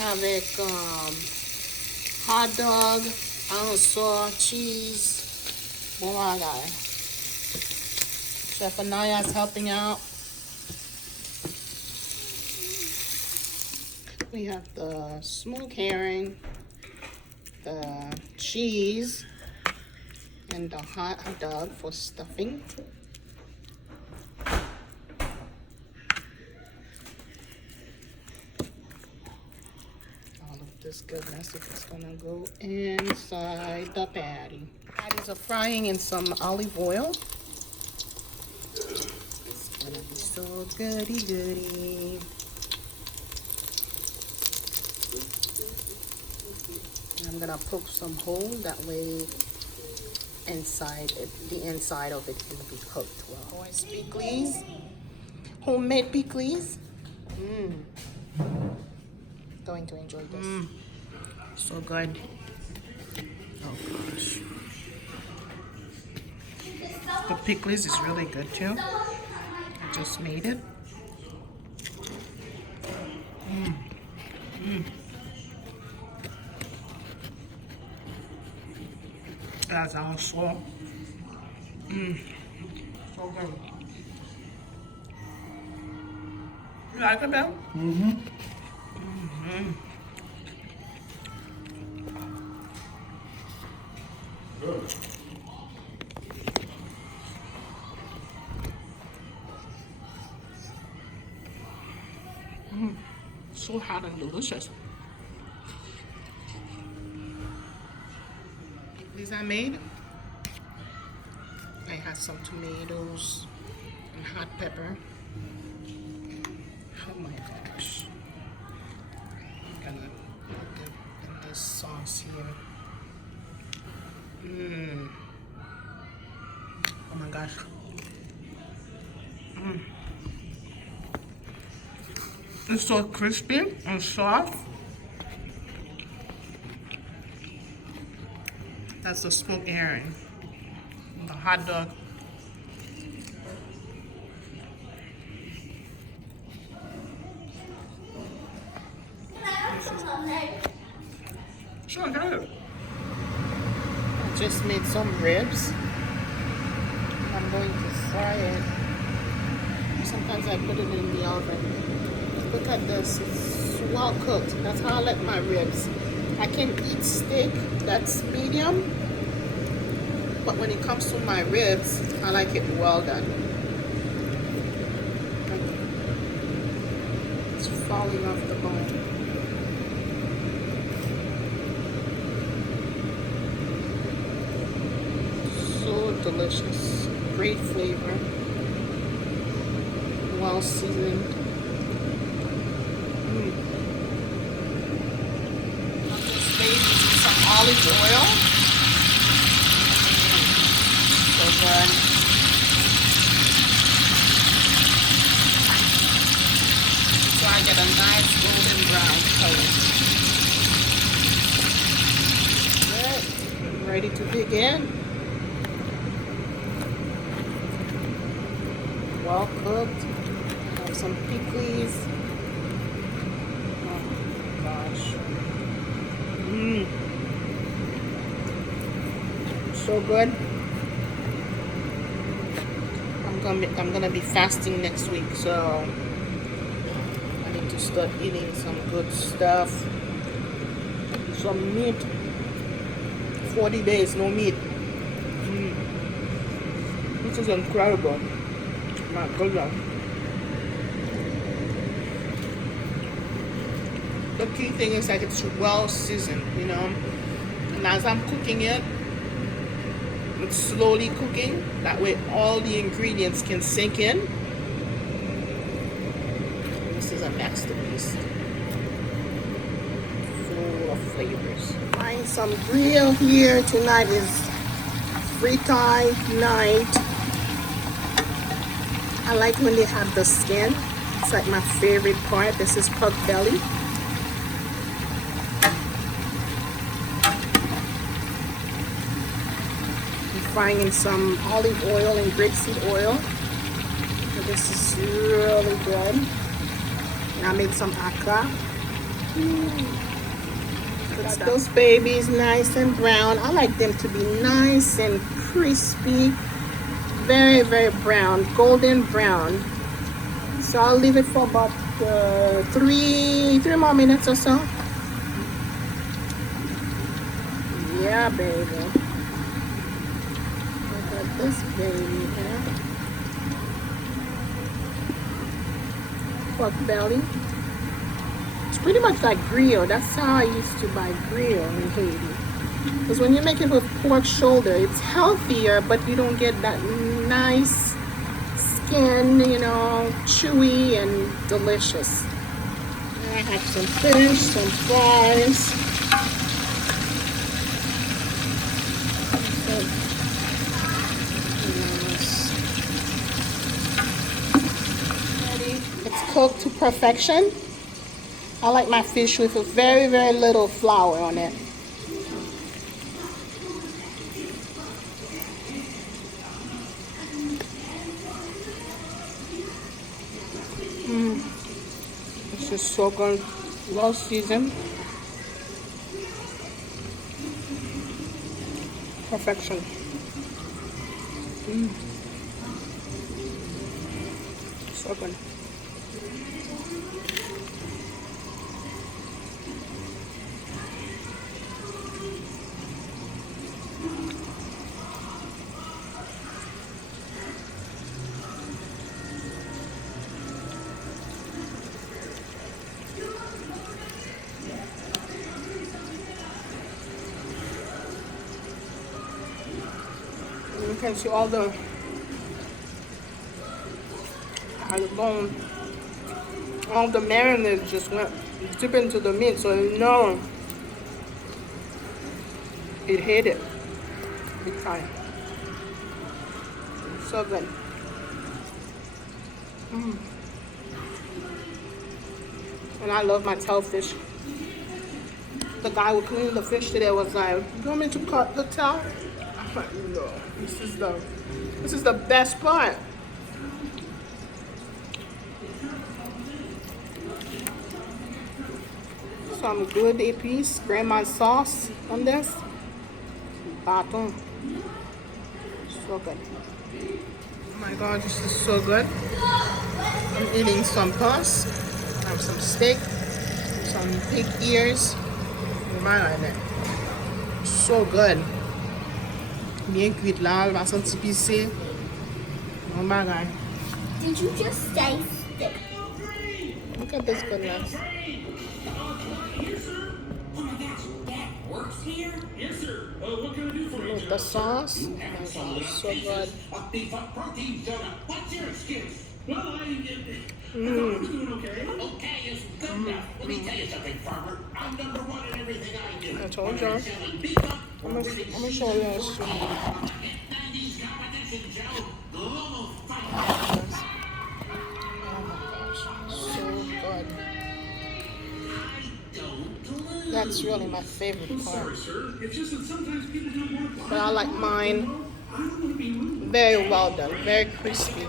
avec hot dog, sauce, cheese. Oh my God. Chef Anaya's helping out. We have the smoked herring, the cheese, and the hot dog for stuffing. All of this goodness is gonna go inside the patty. Patties are frying in some olive oil. It's gonna be so goody. I'm gonna poke some hole that way the inside of it will be cooked well. Rice pickles, homemade pickles. Going to enjoy this. So good. Oh gosh. The pickles is really good too. I just made it. That's also so good. You like it, Bill? Good. So hot and delicious. These I made. I had some tomatoes and hot pepper. Oh my gosh. I'm gonna put it in this sauce here. Oh my gosh. It's so crispy and soft. That's the smoked herring. The hot dog. Sure, good. I just made some ribs. I'm going to fry it. Sometimes I put it in the oven. Look at this. It's well cooked. That's how I like my ribs. I can eat steak that's medium, but when it comes to my ribs, I like it well done. It's falling off the bone. So delicious. Great flavor. Well seasoned. Some olive oil. So good. So I get a nice golden brown color. Good. Ready to begin. Well cooked. Have some pickles. Oh gosh. So good. I'm gonna be fasting next week, so I need to start eating some good stuff. Some meat. 40 days, no meat. This is incredible. My goodness. The key thing is that it's well seasoned, you know. And as I'm cooking it, it's slowly cooking. That way all the ingredients can sink in. This is a masterpiece. Full of flavors. Find some grill here. Tonight is free-tie night. I like when they have the skin. It's like my favorite part. This is pork belly. Frying in some olive oil and grapeseed oil. So this is really good. And I made some akra. Got those babies nice and brown. I like them to be nice and crispy. Very, very brown, golden brown. So I'll leave it for about 3 more minutes or so. Yeah, baby. Look at this baby here. Pork belly. It's pretty much like grill. That's how I used to buy grill in Haiti. Because when you make it with pork shoulder, it's healthier, but you don't get that nice skin, you know, chewy and delicious. I have some fish, some fries. It's cooked to perfection. I like my fish with a very, very little flour on it. This is so good. Well seasoned. Perfection. So good. You can see all the bone, all the marinade just went deep into the meat, so you know it hit it big time. So good. And I love my tail fish. The guy who cleaned the fish today was like, "You want me to cut the tail?" I'm like, "No, this is the best part." Some good épices, grandma sauce on this. Baton. So good. Oh my god, this is so good. I'm eating some pus. I have some steak, some pig ears. Oh my god. So good. Bien cuite là, elle va sentir pisser. Oh my god. Did you just say stick? Look at this goodness. What can I do for you? With the sauce. Oh my god, it's so good. What's your excuse? Well, I thought I was doing okay. Okay is good enough. Let me tell you something, farmer. I'm number one in everything I do. I told you. I'm gonna show you this. 90s competition, Joe. Global fight. Oh my gosh, so good. That's really my favorite part. Sir, it's just that sometimes people don't want to. But I like mine very well done, very crispy.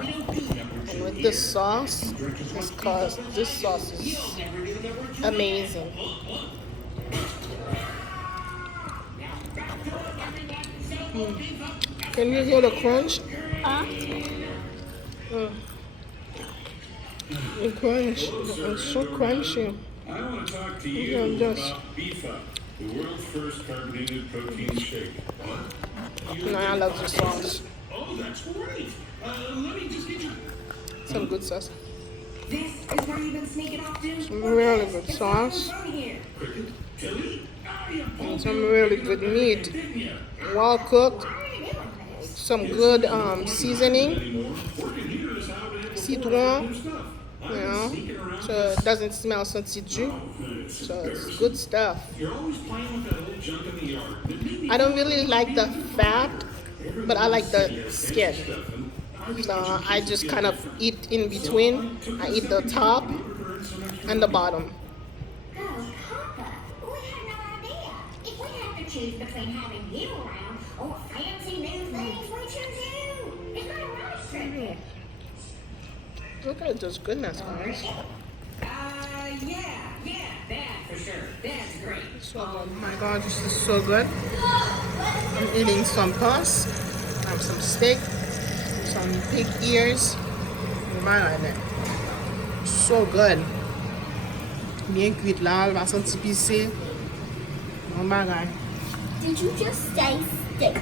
And with this sauce, because this sauce is amazing. Can you hear the crunch? The crunch, it's so crunchy. I want to talk to Yeah, you yes. about Beef Up, the world's first carbonated protein shake. No, I love the sauce. Oh, that's great. Let me just get you. Some good sauce. This is where you've been sneaking off to? Some really good sauce. Here. Tilly? And some really good meat. Well cooked. Some good seasoning. Citron. You know, so it doesn't smell sensitive. So it's good stuff. You're always playing with that old junk in the yard. I don't really like the fat, but I like the skin. So I just kind of eat in between. I eat the top and the bottom. Oh, Papa, we had no idea. If we have to choose between having you around or fancy new things, we choose you. It's not a rice trip. Look at this goodness, guys. Yeah, that for sure. That's great. So good. Oh my god, this is so good. I'm eating some pus. I have some steak, some pig ears. Oh my god, so good. Bien cuite là, elle va sentir pisser. Oh my god. Did you just say steak?